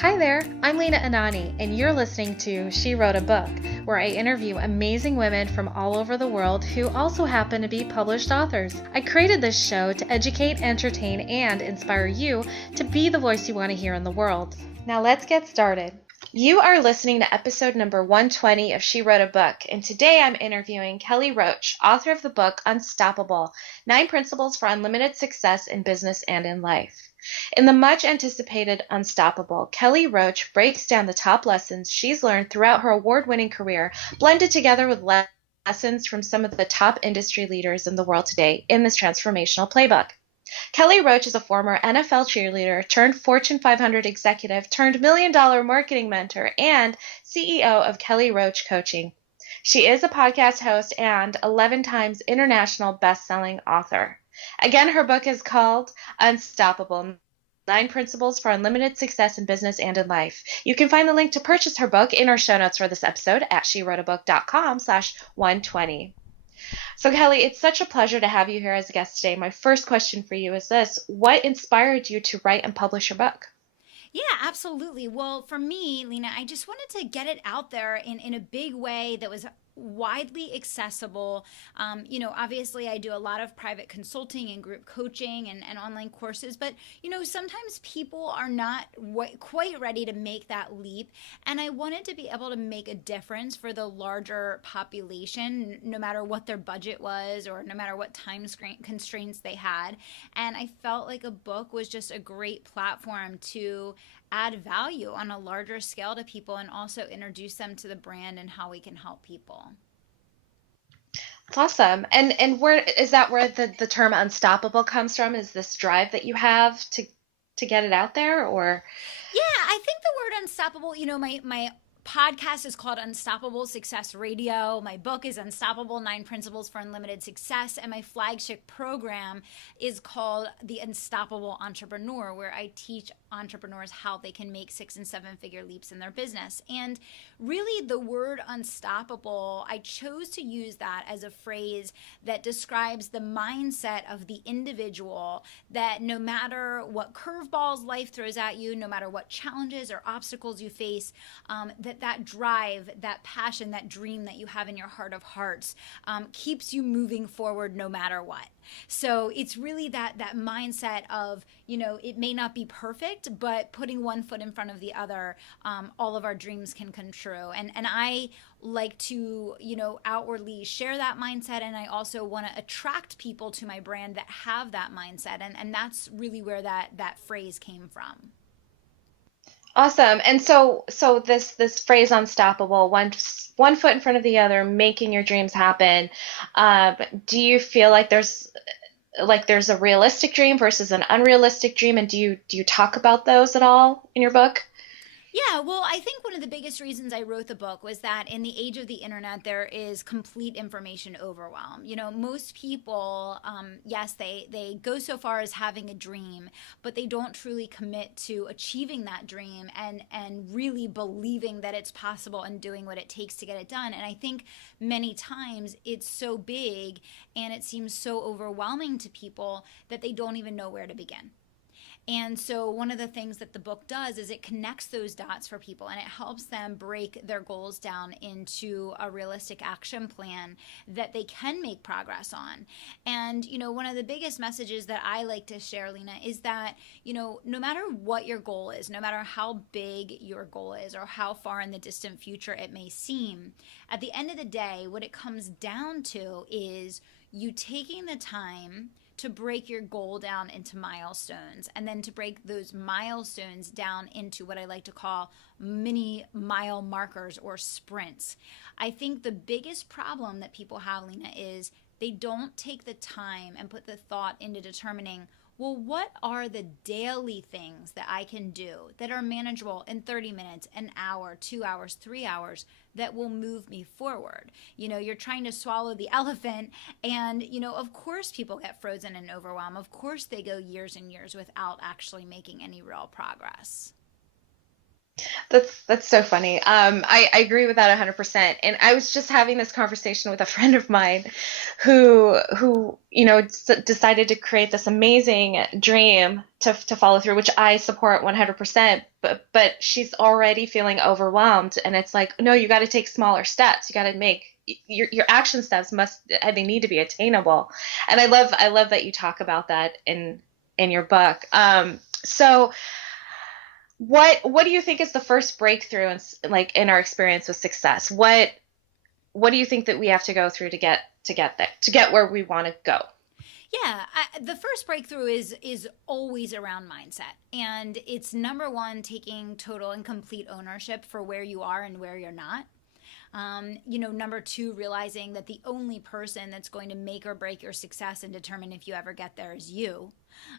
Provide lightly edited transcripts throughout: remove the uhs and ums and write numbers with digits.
Hi there, I'm Lena Anani, and you're listening to She Wrote a Book, where I interview amazing women from all over the world who also happen to be published authors. I created this show to educate, entertain, and inspire you to be the voice you want to hear in the world. Now let's get started. You are listening to episode number 120 of She Wrote a Book, and today I'm interviewing Kelly Roach, author of the book Unstoppable: 9 Principles for Unlimited Success in Business and in Life. In the much anticipated Unstoppable, Kelly Roach breaks down the top lessons she's learned throughout her award-winning career, blended together with lessons from some of the top industry leaders in the world today in this transformational playbook. Kelly Roach is a former NFL cheerleader turned Fortune 500 executive turned million-dollar marketing mentor and CEO of Kelly Roach Coaching. She is a podcast host and 11 times international best-selling author. Again, her book is called Unstoppable: 9 Principles for Unlimited Success in Business and in Life. You can find the link to purchase her book in our show notes for this episode at SheWroteABook.com/120. So Kelly, it's such a pleasure to have you here as a guest today. My first question for you is this: what inspired you to write and publish your book? Yeah, absolutely. Well, for me, Lena, I just wanted to get it out there in a big way that was widely accessible. Obviously, I do a lot of private consulting and group coaching and online courses, but, sometimes people are not quite ready to make that leap. And I wanted to be able to make a difference for the larger population, no matter what their budget was or no matter what time constraints they had. And I felt like a book was just a great platform to add value on a larger scale to people and also introduce them to the brand and how we can help people. That's awesome. And where is that where the term unstoppable comes from? Is this drive that you have to get it out there, or? Yeah, I think the word unstoppable, my podcast is called Unstoppable Success Radio. My book is Unstoppable: 9 Principles for Unlimited Success. And my flagship program is called The Unstoppable Entrepreneur, where I teach entrepreneurs how they can make 6- and 7-figure leaps in their business. And really, the word unstoppable, I chose to use that as a phrase that describes the mindset of the individual, that no matter what curveballs life throws at you, no matter what challenges or obstacles you face, that drive, that passion, that dream that you have in your heart of hearts keeps you moving forward no matter what. So it's really that mindset of, it may not be perfect, but putting one foot in front of the other, all of our dreams can come true. And I like to, outwardly share that mindset. And I also want to attract people to my brand that have that mindset. And that's really where that phrase came from. Awesome. And so this phrase unstoppable, one foot in front of the other, making your dreams happen. Do you feel like there's a realistic dream versus an unrealistic dream, and do you talk about those at all in your book? Yeah, well, I think one of the biggest reasons I wrote the book was that in the age of the internet, there is complete information overwhelm. Most people, yes, they go so far as having a dream, but they don't truly commit to achieving that dream and really believing that it's possible and doing what it takes to get it done. And I think many times it's so big and it seems so overwhelming to people that they don't even know where to begin. And so one of the things that the book does is it connects those dots for people, and it helps them break their goals down into a realistic action plan that they can make progress on. And, one of the biggest messages that I like to share, Lena, is that, no matter what your goal is, no matter how big your goal is or how far in the distant future it may seem, at the end of the day, what it comes down to is you taking the time to break your goal down into milestones, and then to break those milestones down into what I like to call mini mile markers or sprints. I think the biggest problem that people have, Lena, is they don't take the time and put the thought into determining, well, what are the daily things that I can do that are manageable in 30 minutes, an hour, 2 hours, 3 hours that will move me forward? You're trying to swallow the elephant, and, of course people get frozen and overwhelmed. Of course they go years and years without actually making any real progress. That's so funny. I agree with that 100%. And I was just having this conversation with a friend of mine who decided to create this amazing dream to follow through, which I support 100%. But she's already feeling overwhelmed, and it's like, no, you got to take smaller steps. You got to make your action steps they need to be attainable. And I love that you talk about that in your book. So. What do you think is the first breakthrough in our experience with success? What do you think that we have to go through to get there, to get where we want to go? Yeah, the first breakthrough is always around mindset, and it's number one, taking total and complete ownership for where you are and where you're not. Number two, realizing that the only person that's going to make or break your success and determine if you ever get there is you.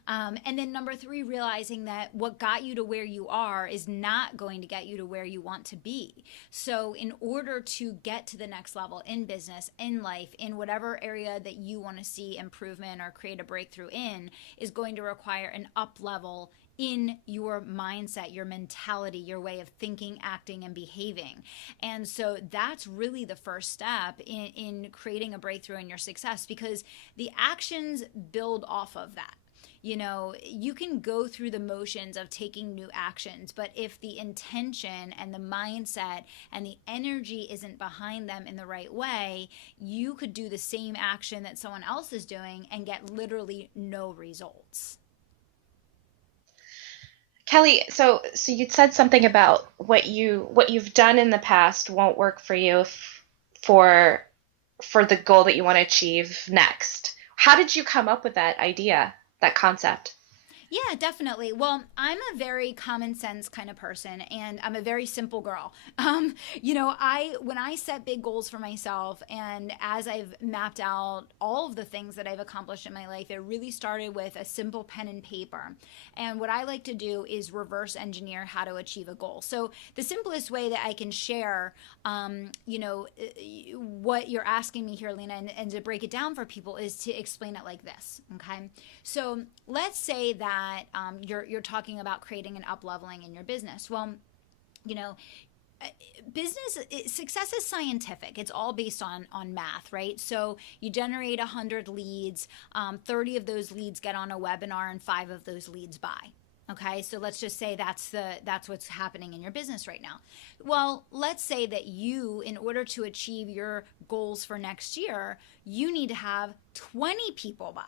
And then number three, realizing that what got you to where you are is not going to get you to where you want to be. So in order to get to the next level in business, in life, in whatever area that you want to see improvement or create a breakthrough in, is going to require an up level in your mindset, your mentality, your way of thinking, acting, and behaving. And so that's really the first step in creating a breakthrough in your success, because the actions build off of that. You can go through the motions of taking new actions, but if the intention and the mindset and the energy isn't behind them in the right way, you could do the same action that someone else is doing and get literally no results. Kelly, so you said something about what you've done in the past won't work for you for the goal that you want to achieve next. How did you come up with that idea, that concept? Yeah, definitely. Well, I'm a very common sense kind of person, and I'm a very simple girl. When I set big goals for myself, and as I've mapped out all of the things that I've accomplished in my life, it really started with a simple pen and paper. And what I like to do is reverse engineer how to achieve a goal. So the simplest way that I can share, what you're asking me here, Lena, and to break it down for people, is to explain it like this. Okay, so let's say that you're talking about creating an up leveling in your business. Well, business success is scientific. It's all based on math, right? So you generate 100 leads, 30 of those leads get on a webinar, and 5 of those leads buy. Okay, so let's just say that's what's happening in your business right now. Well, let's say that you, in order to achieve your goals for next year, you need to have 20 people buy.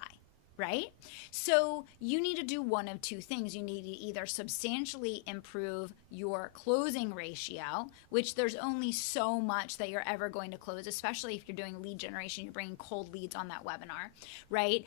Right? So you need to do one of two things. You need to either substantially improve your closing ratio, which there's only so much that you're ever going to close, especially if you're doing lead generation, you're bringing cold leads on that webinar, right?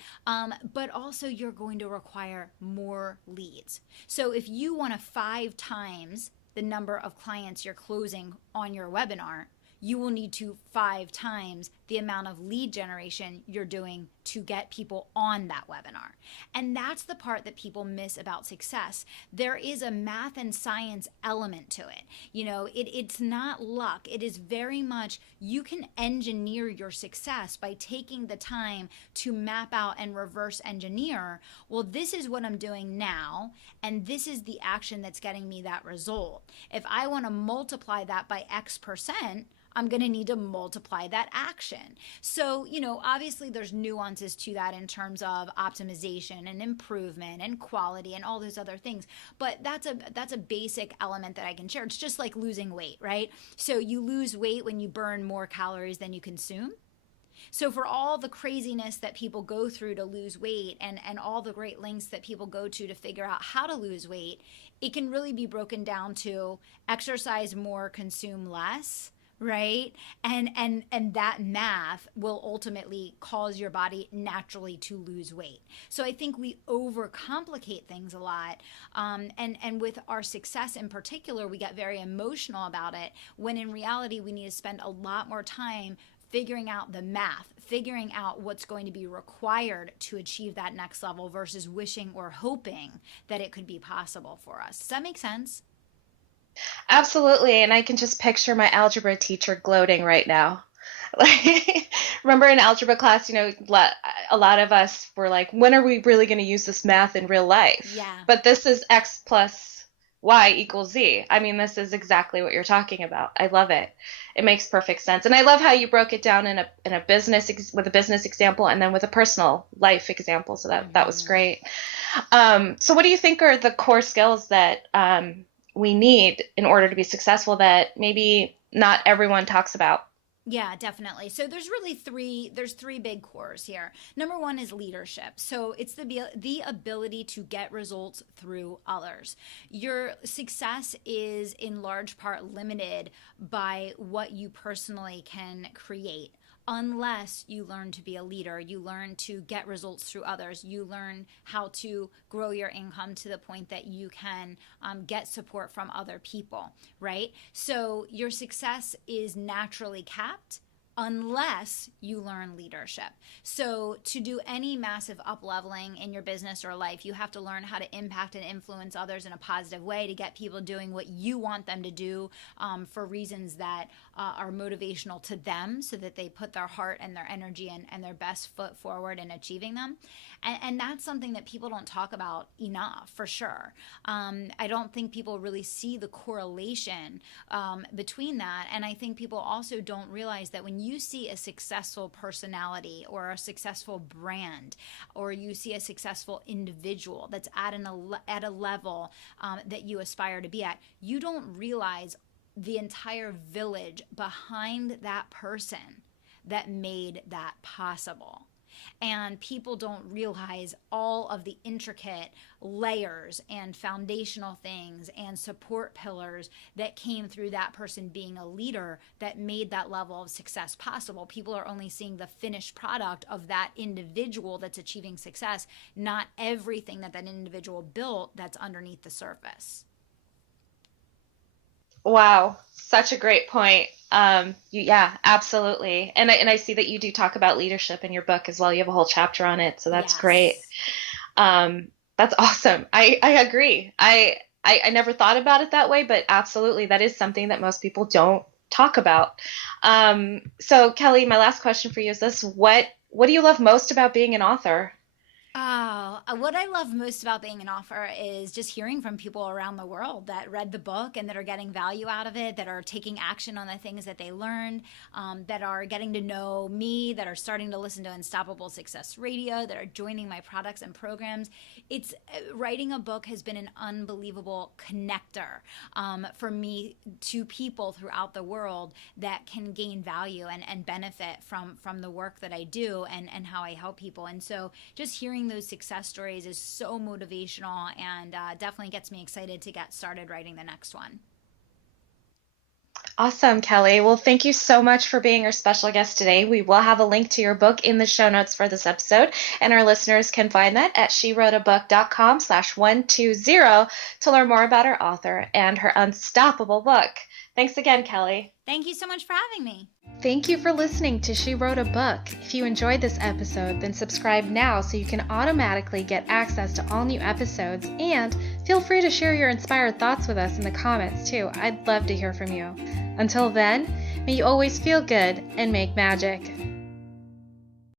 But also you're going to require more leads. So if you want to 5 times the number of clients you're closing on your webinar, you will need to 5 times the amount of lead generation you're doing to get people on that webinar. And that's the part that people miss about success. There is a math and science element to it. It's not luck. It is very much, you can engineer your success by taking the time to map out and reverse engineer. Well, this is what I'm doing now, and this is the action that's getting me that result. If I want to multiply that by X%, I'm going to need to multiply that action. So, obviously there's nuances to that in terms of optimization and improvement and quality and all those other things. But that's a basic element that I can share. It's just like losing weight, right? So you lose weight when you burn more calories than you consume. So for all the craziness that people go through to lose weight, and all the great lengths that people go to figure out how to lose weight, it can really be broken down to exercise more, consume less. Right? And that math will ultimately cause your body naturally to lose weight. So I think we overcomplicate things a lot. And with our success in particular, we get very emotional about it, when in reality, we need to spend a lot more time figuring out the math, figuring out what's going to be required to achieve that next level versus wishing or hoping that it could be possible for us. Does that make sense? Absolutely. And I can just picture my algebra teacher gloating right now. Like, remember in algebra class, a lot of us were like, when are we really going to use this math in real life? Yeah. But this is X plus Y equals Z. I mean, this is exactly what you're talking about. I love it. It makes perfect sense. And I love how you broke it down in a business with a business example and then with a personal life example. So that was great. So what do you think are the core skills that we need in order to be successful that maybe not everyone talks about? Yeah, definitely. So there's really three big cores here. Number one is leadership. So it's the ability to get results through others. Your success is in large part limited by what you personally can create. Unless you learn to be a leader, you learn to get results through others, you learn how to grow your income to the point that you can get support from other people, right? So your success is naturally capped unless you learn leadership. So to do any massive up-leveling in your business or life, you have to learn how to impact and influence others in a positive way to get people doing what you want them to do for reasons that are motivational to them, so that they put their heart and their energy and their best foot forward in achieving them. And that's something that people don't talk about enough, for sure. I don't think people really see the correlation between that. And I think people also don't realize that when you see a successful personality or a successful brand, or you see a successful individual that's at a level that you aspire to be at, you don't realize the entire village behind that person that made that possible. And people don't realize all of the intricate layers and foundational things and support pillars that came through that person being a leader that made that level of success possible. People are only seeing the finished product of that individual that's achieving success, not everything that individual built that's underneath the surface. Wow, such a great point. Yeah, absolutely. And I see that you do talk about leadership in your book as well. You have a whole chapter on it, so that's great. That's awesome. I agree. I never thought about it that way, but absolutely, that is something that most people don't talk about. So Kelly, my last question for you is this: what do you love most about being an author? Oh, what I love most about being an author is just hearing from people around the world that read the book and that are getting value out of it, that are taking action on the things that they learned, that are getting to know me, that are starting to listen to Unstoppable Success Radio, that are joining my products and programs. It's writing a book has been an unbelievable connector for me to people throughout the world that can gain value and benefit from the work that I do and how I help people. And so just hearing those success stories is so motivational and definitely gets me excited to get started writing the next one. Awesome, Kelly. Well, thank you so much for being our special guest today. We will have a link to your book in the show notes for this episode, and our listeners can find that at SheWroteABook.com/120 to learn more about our author and her unstoppable book. Thanks again, Kelly. Thank you so much for having me. Thank you for listening to She Wrote a Book. If you enjoyed this episode, then subscribe now so you can automatically get access to all new episodes, and feel free to share your inspired thoughts with us in the comments too. I'd love to hear from you. Until then, may you always feel good and make magic.